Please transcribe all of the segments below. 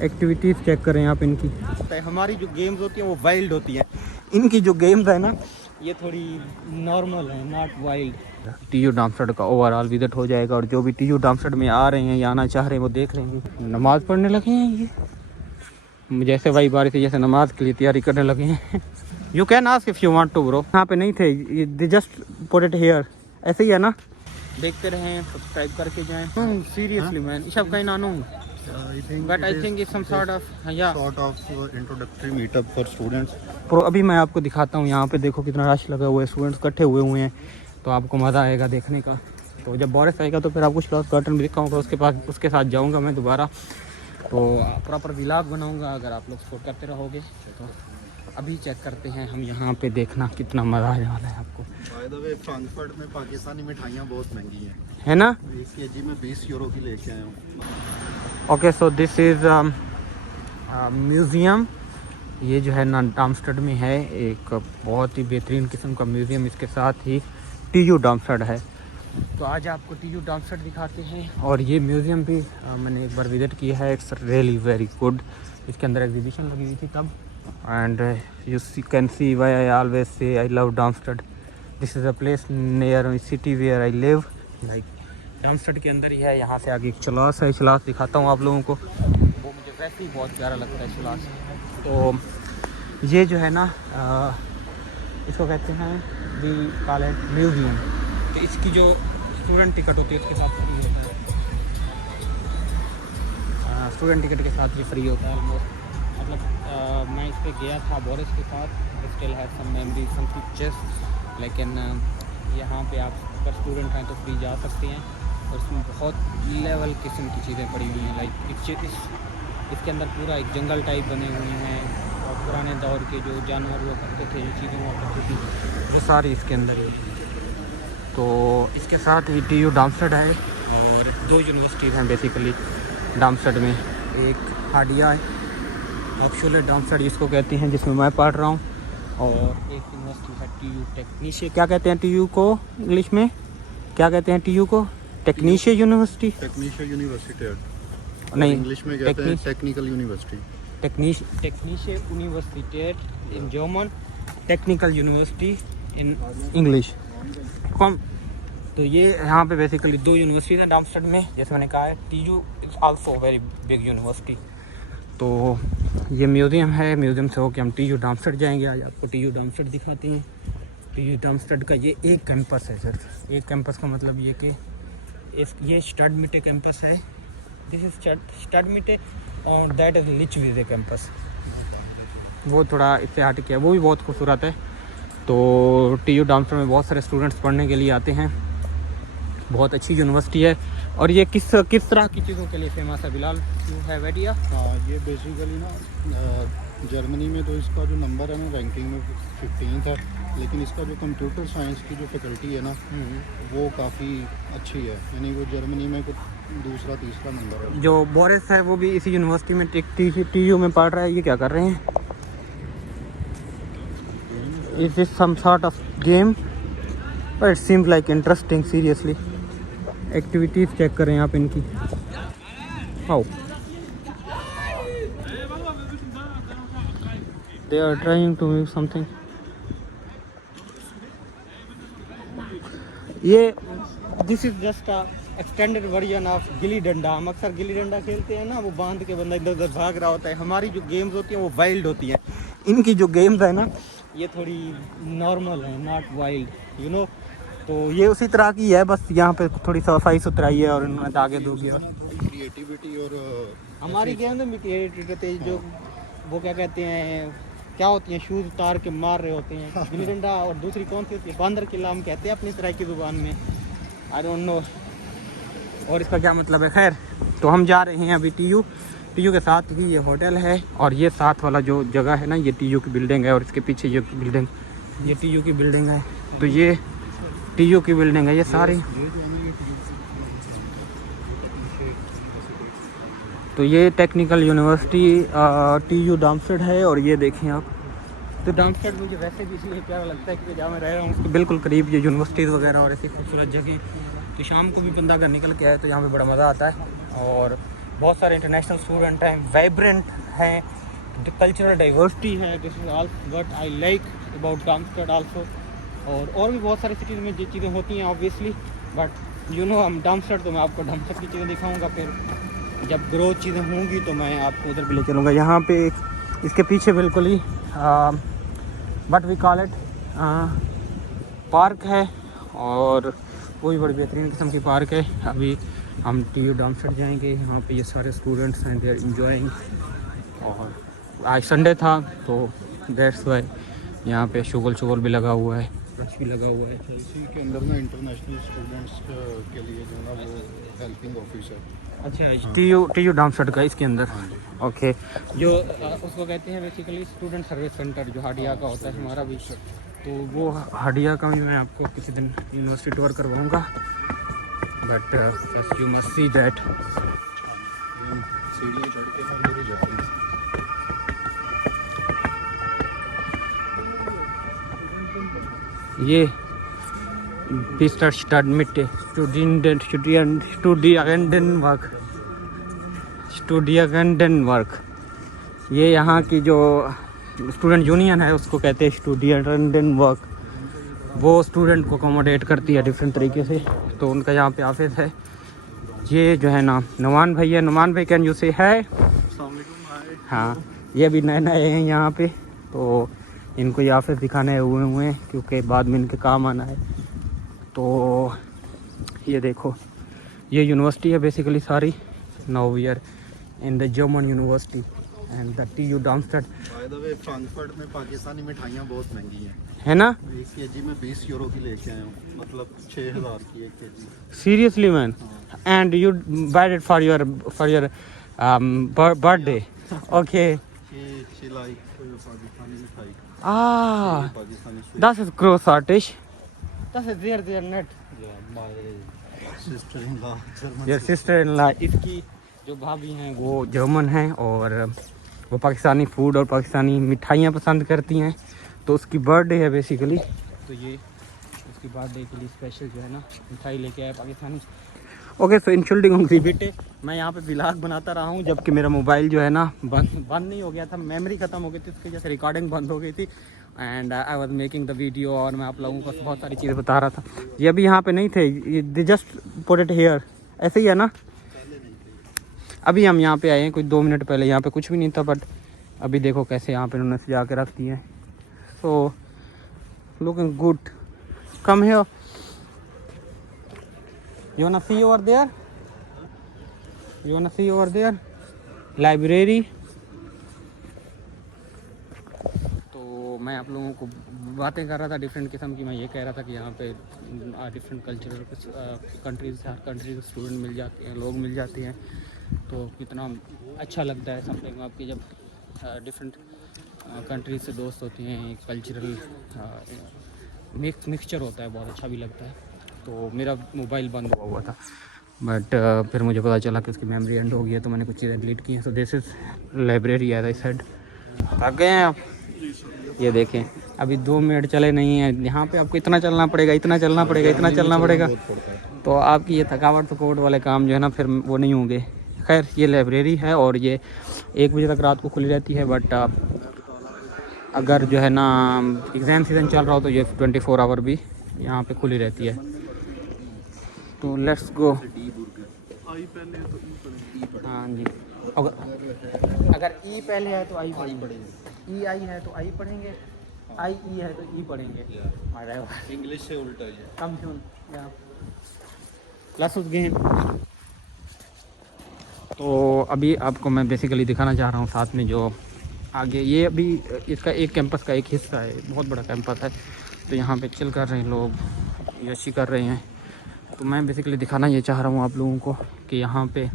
Activities check करें आप इनकी। हमारी जो गेम्स होती हैं वो वाइल्ड होती हैं, इनकी जो गेम्स है ना ये थोड़ी नॉर्मल है, नॉट वाइल्ड। टीयू डामस्टड का ओवरऑल विजिट हो जाएगा और जो भी टीयू डामस्टड में आ रहे हैं या आना चाह रहे हैं वो देख लेंगे। नमाज़ पढ़ने लगे हैं ये, जैसे भाई बारी से जैसे नमाज के लिए तैयारी करने लगे हैं। You can ask if you want to bro. यहाँ पे नहीं थे, they just put it here, ऐसे ही है ना। देखते रहें, सब्सक्राइब करके जाएं। सीरियसली मैन, ईशब का नानू but I think it's some sort of introductory meetup for students. प्रो अभी मैं आपको दिखाता हूँ, यहाँ पे देखो कितना रश लगा हुआ है, स्टूडेंट्स इकट्ठे हुए हैं, तो आपको मज़ा आएगा देखने का। तो जब बोरिस आएगा तो फिर आपको क्लास कर्टन भी दिखाऊंगा, उसके साथ जाऊँगा मैं दोबारा, तो प्रॉपर व्लॉग बनाऊँगा अगर आप लोग सपोर्ट करते रहोगे। तो अभी चेक करते हैं हम यहाँ पे, देखना कितना मज़ा आने वाला है आपको। बाय द वे फ्रैंकफर्ट में पाकिस्तानी मिठाइयाँ बहुत महंगी हैं, है ना। 1 केजी में 20 यूरो की लेके आया हूँ। Okay so this is museum. ये जो है ना डामस्टड में है, एक बहुत ही बेहतरीन किस्म का म्यूज़ियम, इसके साथ ही टीयू डामस्टड है। तो आज आपको टीयू डामस्टड दिखाते हैं। और ये म्यूज़ियम भी मैंने एक बार विज़िट किया है, इट्स रियली वेरी गुड। इसके अंदर एग्जीबिशन लगी हुई थी तब। And you can see why I always say I love Darmstadt. This is a place near city where I live, like Darmstadt के अंदर ही है। यहाँ से आगे एक चलास है, चलास दिखाता हूँ आप लोगों को, वो मुझे वैसे ही बहुत प्यारा लगता है चलास। तो ये जो है ना इसको कहते हैं वी कॉल इट म्यूज़ियम। तो इसकी जो स्टूडेंट टिकट होती है उसके साथ फ्री होता है, स्टूडेंट टिकट के साथ ये फ्री होता है ऑलमोस्ट। मतलब मैं इस पर गया था बोरिस के साथ, still have some memories, some pictures. लेकिन यहाँ पे आप अगर स्टूडेंट हैं तो फ्री जा सकते हैं। और इसमें बहुत लेवल किस्म की चीज़ें पड़ी हुई हैं, लाइक इसके अंदर पूरा एक जंगल टाइप बने हुए हैं, और पुराने दौर के जो जानवर हुआ करते थे, जो चीज़ें हुआ करती थी, वो सारी इसके अंदर ही। तो इसके साथ ही टीयू डामस्टड है, और 2 यूनिवर्सिटीज़ हैं बेसिकली डामस्टड में। एक हाडिया है, ऑक्सफोर्ड डामस्टड जिसको कहते हैं, जिसमें मैं पढ़ रहा हूँ, और एक यूनिवर्सिटी है टीयू टेक्नीशिया। क्या कहते हैं टीयू को इंग्लिश में, क्या कहते हैं टीयू को? टेक्नीशिया यूनिवर्सिटी, टेक्नीशिया यूनिवर्सिटी नहीं, इंग्लिश में कहते हैं टेक्निकल यूनिवर्सिटी, टेक्नीशिया university in German, technical university in English. कम तो ये यहाँ पे बेसिकली 2 यूनिवर्सिटीज़ हैं डामस्टड में, जैसे मैंने कहा है। TU is also very big university. तो ये म्यूज़ियम है, म्यूज़ियम से होकर हम टीयू डामस्टड जाएंगे। आज आपको टीयू डामस्टड दिखाते हैं। टीयू डामस्टड का ये एक कैंपस है सिर्फ, एक कैंपस का मतलब ये कि ये स्टडमिटे कैंपस है, दिस इज स्टडमिटे, और दैट इज़ लिचविले कैंपस, वो थोड़ा इससे हट के है, वो भी बहुत खूबसूरत है। तो टीयू डामस्टड में बहुत सारे स्टूडेंट्स पढ़ने के लिए आते हैं, बहुत अच्छी यूनिवर्सिटी है। और ये किस तरह की चीज़ों के लिए फेमस है बिलाल, यू हैव आइडिया? हाँ, ये बेसिकली ना जर्मनी में तो इसका जो नंबर है ना रैंकिंग में 15 था, लेकिन इसका जो कंप्यूटर साइंस की जो फैकल्टी है ना वो काफ़ी अच्छी है, यानी वो जर्मनी में कुछ दूसरा तीसरा नंबर है। जो बोरिस है वो भी इसी यूनिवर्सिटी में टीयू में पढ़ रहा है। ये क्या कर रहे हैं? Is this some sort of game? But it seems like interesting, seriously. Activities check करें आप इनकी। How they are trying to make something. ये this is just a extended version of gilli danda. हम अक्सर गिल्ली डंडा खेलते हैं ना, वो बांध के बंदा इधर उधर भाग रहा होता है। हमारी जो गेम्स होती हैं वो वाइल्ड होती हैं, इनकी जो गेम्स है ना ये थोड़ी नॉर्मल है, नॉट वाइल्ड, यू नो। तो ये उसी तरह की है, बस यहाँ पे थोड़ी सफाई सुथराई है और इन्होंने दागे दूंगी। और क्रिएटिविटी और हमारी गेम में क्रिएटिविटी, जो वो क्या कहते हैं, क्या होती हैं, शूज़ उतार के मार रहे होते हैं, गिल्ली डंडा। और दूसरी कौन सी होती है? बांदर किला हम कहते हैं अपनी तरह की ज़ुबान में, आई डोंट नो और इसका क्या मतलब है। खैर, तो हम जा रहे हैं अभी टीयू के साथ ही ये होटल है, और ये साथ वाला जो जगह है ना ये टीयू की बिल्डिंग है, और इसके पीछे ये बिल्डिंग, ये टीयू की बिल्डिंग है। तो ये टीयू की बिल्डिंग है ये सारी। तो ये टेक्निकल यूनिवर्सिटी टीयू डामस्टड है। और ये देखें आप, तो डामस्टड मुझे वैसे भी इसलिए प्यारा लगता है कि जहाँ मैं रह रहा हूँ उसके बिल्कुल करीब ये यूनिवर्सिटीज़ वगैरह और ऐसी खूबसूरत जगह। तो शाम को भी बंदा अगर निकल के आए तो यहाँ पे बड़ा मज़ा आता है। और बहुत सारे इंटरनेशनल स्टूडेंट हैं, वाइब्रेंट हैं, कल्चरल डाइवर्सिटी है। This is all what I like about Darmstadt also. और भी बहुत सारी सिटीज़ में ये चीज़ें होती हैं ऑब्वियसली, बट यू नो हम डार्मस्टेड, तो मैं आपको डार्मस्टेड की चीज़ें दिखाऊंगा। फिर जब ग्रोथ चीज़ें होंगी तो मैं आपको उधर भी ले चलूँगा। यहाँ पे इसके पीछे बिल्कुल ही but we call it park है, और वो भी बड़ी बेहतरीन किस्म की पार्क है। अभी हम TU डार्मस्टेड जाएंगे। यहाँ पे ये सारे स्टूडेंट्स हैं, दे आर इंजॉइंग। और आज संडे था तो दैट्स वाई यहाँ पे शुगल भी लगा हुआ है, रश भी लगा हुआ है। इसी के अंदर ना इंटरनेशनल स्टूडेंट्स के लिए जो ना वो हेल्पिंग ऑफिस है। अच्छा, TU डार्मस्टेड का इसके अंदर। ओके, जो उसको कहते हैं बेसिकली स्टूडेंट सर्विस सेंटर, जो हाडिया का होता है हमारा भी। तो वो हाडिया का भी मैं आपको किसी दिन यूनिवर्सिटी टूर करवाऊँगा, but first you must see that. सीढ़ियाँ चढ़ के अंदर ही जाते हैं। ये Bistad Studiendenwerk, ये यहाँ की जो स्टूडेंट यूनियन है उसको कहते हैं Studiendenwerk। वो स्टूडेंट को अकोमोडेट करती है डिफरेंट तरीके से। तो उनका यहाँ पे ऑफिस है। ये जो है ना नुमान भाई है। नुमान भाई कैन यू से है? हाँ, ये भी नए नए हैं यहाँ पे, तो इनको ये ऑफिस दिखाने हुए हैं क्योंकि बाद में इनके काम आना है। तो ये देखो, ये यूनिवर्सिटी है बेसिकली सारी। Now we are in the German university and the TU Darmstadt. By the way Frankfurt में पाकिस्तानी मिठाइयाँ बहुत महंगी हैं, है ना? 1 केजी में 20 यूरो की लेके आया हूँ, मतलब 6000 की 1 KG. Seriously man? And you buy it for your birthday? Okay. She like Pakistani mithai. Pakistani sweet. Das ist großartig. Das ist sehr nett. My sister-in-law German। Your sister-in-law, इसकी जो भाभी हैं वो जर्मन हैं, और वो पाकिस्तानी फूड और पाकिस्तानी मिठाइयाँ पसंद करती हैं। तो उसकी बर्थडे है बेसिकली, तो ये उसकी बर्थडे के लिए स्पेशल जो है ना मिठाई लेके आया पाकिस्तानी। ओके, सो इंशुल्डिंग बेटे, मैं यहाँ पे व्लॉग बनाता रहा हूँ जबकि मेरा मोबाइल जो है ना बंद नहीं हो गया था, मेमोरी ख़त्म हो गई थी, उसकी जैसे रिकॉर्डिंग बंद हो गई थी। And I was making the video, और मैं आप लोगों को बहुत सारी चीज़ें बता रहा था। ये अभी यहाँ पे नहीं थे, they just put it here, ऐसे ही है ना? अभी हम यहाँ पे आए हैं कुछ 2 मिनट पहले, यहाँ पे कुछ भी नहीं था, बट अभी देखो कैसे यहाँ पे उन्होंने सजा के रख दिए हैं। So looking good. Come here, you wanna see over there? You wanna see over there? Library। तो मैं आप लोगों को बातें कर रहा था डिफरेंट किस्म की। मैं ये कह रहा था कि यहाँ पे डिफरेंट कल्चरल कंट्रीज से, हर कंट्री के स्टूडेंट मिल जाते हैं, लोग मिल जाते हैं। तो कितना अच्छा लगता है समथिंग आपकी जब डिफरेंट कंट्रीज से दोस्त होते हैं। कल्चरल मिक्सचर होता है, बहुत अच्छा भी लगता है। तो मेरा मोबाइल बंद हुआ था, बट फिर मुझे पता चला कि उसकी मेमोरी एंड हो गई है, तो मैंने कुछ चीज़ें डिलीट की हैं। So this is library as I said. थक गए हैं आप? ये देखें, अभी 2 मिनट चले नहीं हैं। यहाँ पे आपको इतना चलना पड़ेगा, इतना चलना पड़ेगा, इतना चलना पड़ेगा। तो आपकी ये थकावट थकोट वाले काम जो है ना फिर वो नहीं होंगे। खैर, ये लाइब्रेरी है और ये 1 बजे तक रात को खुली रहती है, बट अगर जो है ना एग्ज़ाम सीज़न चल रहा हो तो ये 24 आवर भी यहाँ पे खुली रहती है। तो लेट्स गो। हाँ जी, अगर ई पहले है तो आई पढ़ेंगे, ई आई है तो आई पढ़ेंगे, आई ई है तो ई पढ़ेंगे। इंग्लिश से उल्टा है। कम सुन प्लस उस गए। तो अभी आपको मैं बेसिकली दिखाना चाह रहा हूँ साथ में जो आगे, ये अभी इसका एक कैंपस का एक हिस्सा है, बहुत बड़ा कैंपस है। तो यहाँ पे चिल कर रहे हैं लोग, यशी कर रहे हैं। तो मैं बेसिकली दिखाना ये चाह रहा हूँ आप लोगों को कि यहाँ पे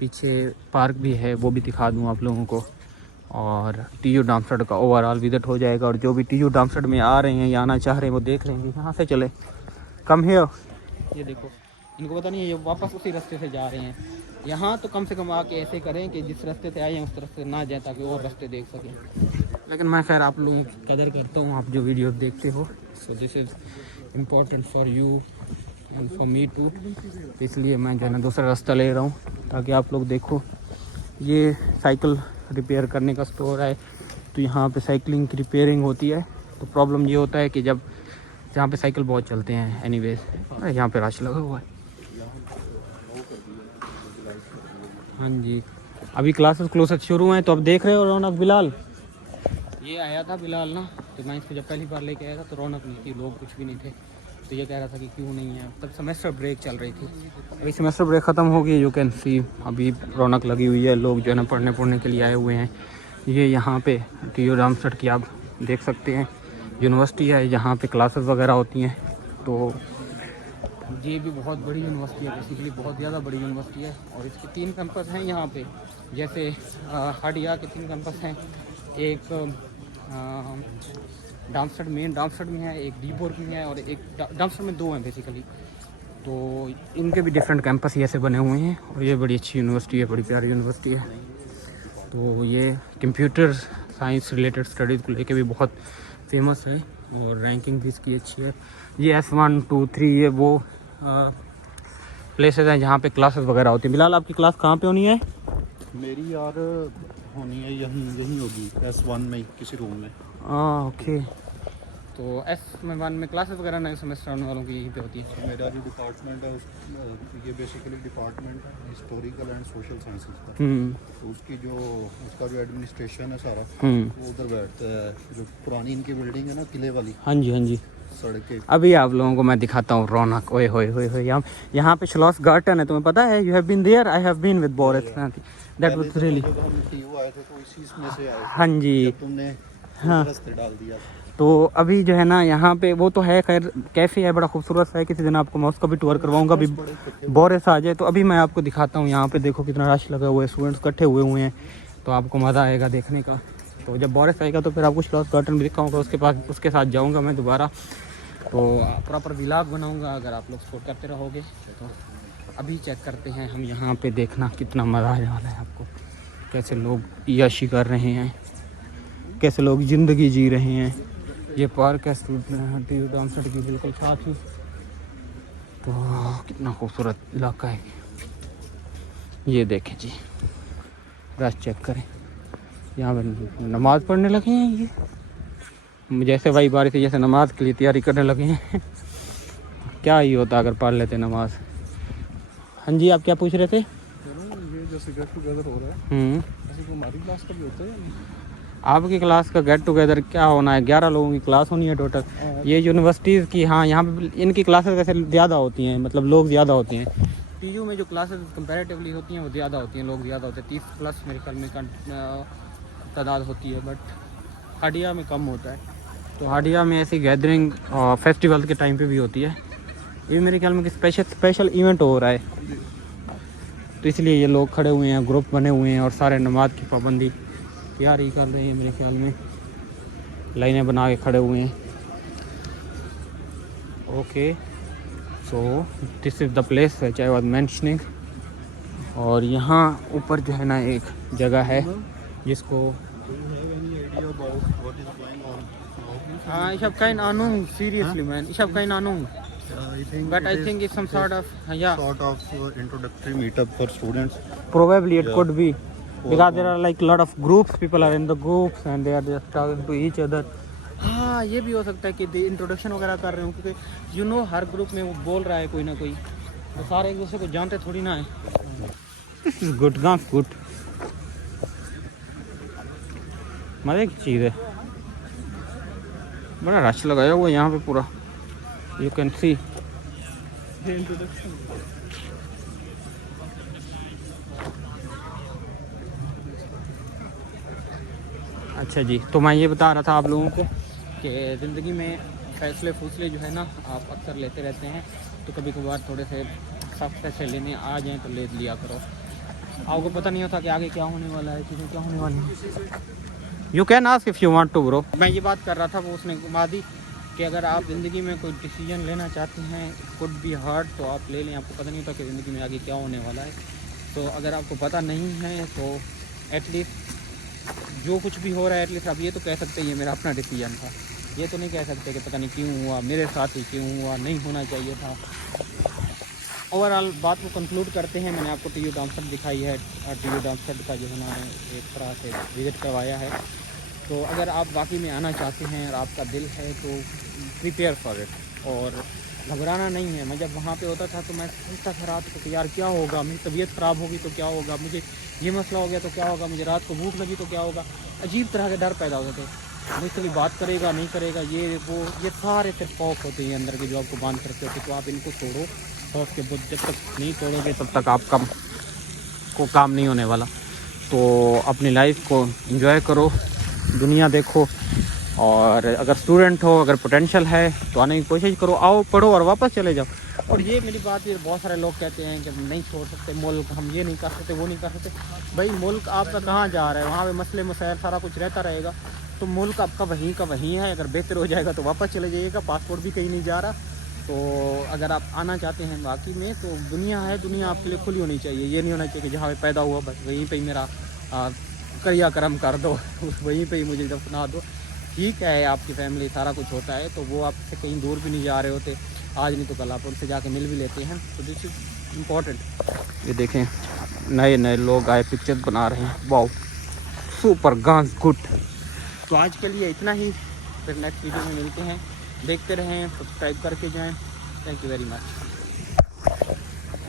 पीछे पार्क भी है, वो भी दिखा दूँ आप लोगों को। और TU डार्मस्टेड का ओवरऑल विजिट हो जाएगा, और जो भी TU डार्मस्टेड में आ रहे हैं या आना चाह रहे हैं वो देख लेंगे कहाँ से चले। कम हियर, ये देखो, इनको पता नहीं है, ये वापस उसी रास्ते से जा रहे हैं। यहाँ तो कम से कम आके ऐसे करें कि जिस रास्ते से आए हैं उस रास्ते ना जाए, ताकि और रास्ते देख सकें। लेकिन मैं खैर आप लोगों की कदर करता हूँ, आप जो वीडियो देखते हो। So this is important for you and for me too, इसलिए मैं जो है ना दूसरा रास्ता ले रहा हूँ ताकि आप लोग देखो। ये साइकिल रिपेयर करने का स्टोर है। तो यहाँ पे साइकिलिंग की रिपेयरिंग होती है। तो प्रॉब्लम ये होता है कि जब जहाँ पे साइकिल बहुत चलते हैं एनीवेज, यहाँ पे रश लगा हुआ है। हाँ जी, अभी क्लासेस क्लोसेस शुरू हैं। तो अब देख रहे हो रौनक बिलाल, ये आया था बिलाल ना, तो मैं इसको जब पहली बार लेके आया था तो रौनक नहीं थी, लोग कुछ भी नहीं थे। तो ये कह रहा था कि क्यों नहीं है, तब सेमेस्टर ब्रेक चल रही थी। अभी सेमेस्टर ब्रेक ख़त्म हो गई, यू कैन सी अभी रौनक लगी हुई है, लोग जो है ना पढ़ने के लिए आए हुए हैं। ये यहाँ पे TU रामसट की आप देख सकते हैं यूनिवर्सिटी है, यहाँ पे क्लासेस वगैरह होती हैं। तो ये भी बहुत बड़ी यूनिवर्सिटी है, बेसिकली बहुत ज़्यादा बड़ी यूनिवर्सिटी है। और इसके 3 कैंपस हैं यहाँ पे, जैसे हाडिया के 3 कैंपस हैं, एक डामस्टड में है, एक डीबोर्ग में है और एक डामस्टड में 2 हैं बेसिकली। तो इनके भी डिफरेंट कैंपस ऐसे बने हुए हैं। और ये बड़ी अच्छी यूनिवर्सिटी है, बड़ी प्यारी यूनिवर्सिटी है। तो ये कंप्यूटर साइंस रिलेटेड स्टडीज़ को लेके भी बहुत फेमस है और रैंकिंग भी इसकी अच्छी है। ये S1, 2, 3 ये वो प्लेसेस हैं जहाँ पे क्लासेस वगैरह होती हैं। बिलाल आपकी क्लास कहाँ पे होनी है? मेरी यार होनी है यहीं होगी S1 में, किसी रूम में। ओके। तो S1 में क्लासेस वगैरह नए सेमेस्टर आने वालों की यहीं पे होती है। मेरा जो डिपार्टमेंट है ये बेसिकली डिपार्टमेंट है हिस्टोरिकल एंड सोशल साइंसेस का। तो उसका जो एडमिनिस्ट्रेशन है सारा वो उधर बैठता है। जो पुरानी इनकी बिल्डिंग है ना, किले वाली। हाँ जी सड़कें। अभी आप लोगों को मैं दिखाता हूँ रौनक। ओए होए होए होए, यहाँ पे श्लॉस गार्टन है, तुम्हें पता है? You have been there, I have been with Boris. That was really, जब हम TU आए थे तो इसी में से आए। हाँ जी, तुमने हाँ रास्ते डाल दिया। तो अभी जो है ना यहाँ पे वो तो है, खैर कैफ़े है, बड़ा खूबसूरत है। किसी दिन आपको मैं उसका भी टूर करवाऊंगा, अभी बोरिस आ जाए तो। अभी मैं आपको दिखाता हूँ यहाँ पे, देखो कितना रश लगा हुआ है, स्टूडेंट्स इकट्ठे हुए हैं। तो आपको मज़ा आएगा देखने का। तो जब बोरिस आएगा तो फिर आपको श्लॉस गार्टन भी दिखाऊंगा, उसके साथ जाऊँगा मैं दोबारा। तो प्रॉपर व्लॉग बनाऊँगा अगर आप लोग सपोर्ट करते रहोगे। तो अभी चेक करते हैं हम यहाँ पे, देखना कितना मज़ा आने वाला है आपको। कैसे लोग याशी कर रहे हैं, कैसे लोग ज़िंदगी जी रहे हैं। ये पार्क है TU रामसट की बिल्कुल साथ ही। तो कितना खूबसूरत इलाका है ये, देखें जी, रश चेक करें। यहाँ पर नमाज़ पढ़ने लगे हैं ये, जैसे भाई बारिश से जैसे नमाज के लिए तैयारी करने लगे हैं। क्या ही होता अगर पढ़ लेते नमाज। हाँ जी, आप क्या पूछ रहे थे? ये जैसे गेट टुगेदर हो रहा है, ऐसे हमारी क्लास का भी होता है या नहीं? आपकी क्लास का गेट टुगेदर क्या होना है? 11 लोगों की क्लास होनी है टोटल। ये यूनिवर्सिटीज़ की, हाँ यहाँ पे इनकी क्लासेस वैसे ज़्यादा होती हैं, मतलब लोग ज़्यादा होते हैं। TU में जो क्लासेस कंपैरेटिवली होती हैं वो ज़्यादा होती हैं, लोग ज़्यादा होते हैं। 30+ मेरे ख्याल में तादाद होती है, बट हाडिया में कम होता है। तो हाडिया में ऐसी गैदरिंग फेस्टिवल के टाइम पे भी होती है। ये मेरे ख्याल में कि स्पेशल इवेंट हो रहा है, तो इसलिए ये लोग खड़े हुए हैं, ग्रुप बने हुए हैं और सारे नमाज की पाबंदी तैयार ही कर रहे हैं। मेरे ख्याल में लाइनें बना के खड़े हुए हैं। Okay, so this is the place which I was mentioning. और यहाँ ऊपर जो है ना एक जगह है जिसको ich habe keine Ahnung, seriously man, ich habe keine Ahnung, but I think it's some sort of introductory meetup for students. Probably it could be, because there are like a lot of groups, people are in the groups and they are just talking to each other. हाँ, ये भी हो सकता है कि introduction वगैरह कर रहे हो, क्योंकि हर ग्रुप में वो बोल रहा है कोई ना कोई, तो सारे एक दूसरे को जानते थोड़ी ना है। गुड गांस गुड, मज़े की चीज़ है। बड़ा रश लगाया हुआ यहाँ पे पूरा, यू कैन सी। अच्छा जी, तो मैं ये बता रहा था आप लोगों को कि ज़िंदगी में फैसले जो है ना आप अक्सर लेते रहते हैं। तो कभी कभार थोड़े से सख्त फैसले लेने आ जाएँ तो ले लिया करो। आपको पता नहीं होता कि आगे क्या होने वाला है, चीज़ें क्या होने वाली हैं। You can ask if you want to bro. मैं ये बात कर रहा था, वो उसने घुमा दी कि अगर आप ज़िंदगी में कोई डिसीजन लेना चाहते हैं, कुड बी हार्ड, तो आप ले लें। आपको पता नहीं होता कि ज़िंदगी में आगे क्या होने वाला है। तो अगर आपको पता नहीं है तो एटलीस्ट जो कुछ भी हो रहा है, एटलीस्ट आप ये तो कह सकते हैं ये मेरा अपना डिसीजन था। ये तो नहीं कह सकते कि पता नहीं क्यों हुआ, मेरे साथ ही क्यों हुआ, नहीं होना चाहिए था। ओवरऑल बात को कंक्लूड करते हैं। मैंने आपको टीयू डामस्टेड दिखाई है और टीयू डामस्टेड का जो है ना एक तरह से विज़िट करवाया है। तो अगर आप वाकई में आना चाहते हैं और आपका दिल है तो प्रिपेयर फॉर इट, और घबराना नहीं है। मैं जब वहाँ पे होता था तो मैं सोचता था रात को कि यार क्या होगा, मेरी तबीयत ख़राब होगी तो क्या होगा, मुझे ये मसला हो गया तो क्या होगा, मुझे रात को भूख लगी तो क्या होगा। अजीब तरह के डर पैदा होते थे, मुझ से भी बात करेगा नहीं करेगा, ये वो, ये सारे सिर्फ खौफ होते हैं अंदर के जो आपको बांध कर रखते होते। तो आप इनको तोड़ो, खौफ के बुत जब तक नहीं तोड़ोगे तब तक आपका को काम नहीं होने वाला। तो अपनी लाइफ को एंजॉय करो, दुनिया देखो, और अगर स्टूडेंट हो, अगर पोटेंशियल है तो आने की कोशिश करो, आओ पढ़ो और वापस चले जाओ। और ये मेरी बात, ये बहुत सारे लोग कहते हैं कि नहीं छोड़ सकते मुल्क, हम ये नहीं कर सकते, वो नहीं कर सकते। भाई मुल्क आपका कहाँ जा रहा है, वहाँ पे मसले मसाइल सारा कुछ रहता रहेगा। तो मुल्क आपका वहीं का वहीं है, अगर बेहतर हो जाएगा तो वापस चले जाइएगा, पासपोर्ट भी कहीं नहीं जा रहा। तो अगर आप आना चाहते हैं वाकई में तो दुनिया है, दुनिया आपके लिए खुली होनी चाहिए। ये नहीं होना चाहिए कि जहाँ पे पैदा हुआ बस वहीं पे ही मेरा क्रिया कर्म कर दो वहीं पे ही मुझे दफना दो। ठीक है, आपकी फैमिली सारा कुछ होता है तो वो आपसे कहीं दूर भी नहीं जा रहे होते, आज नहीं तो कल आप उनसे जाके मिल भी लेते हैं। तो दिस इज़ इम्पॉर्टेंट। ये देखें नए नए लोग आए, पिक्चर बना रहे हैं, वाओ सुपर गांस गुड। तो आज के लिए इतना ही, फिर नेक्स्ट वीडियो में मिलते हैं। देखते रहें, सब्सक्राइब करके जाएँ। Thank you very much.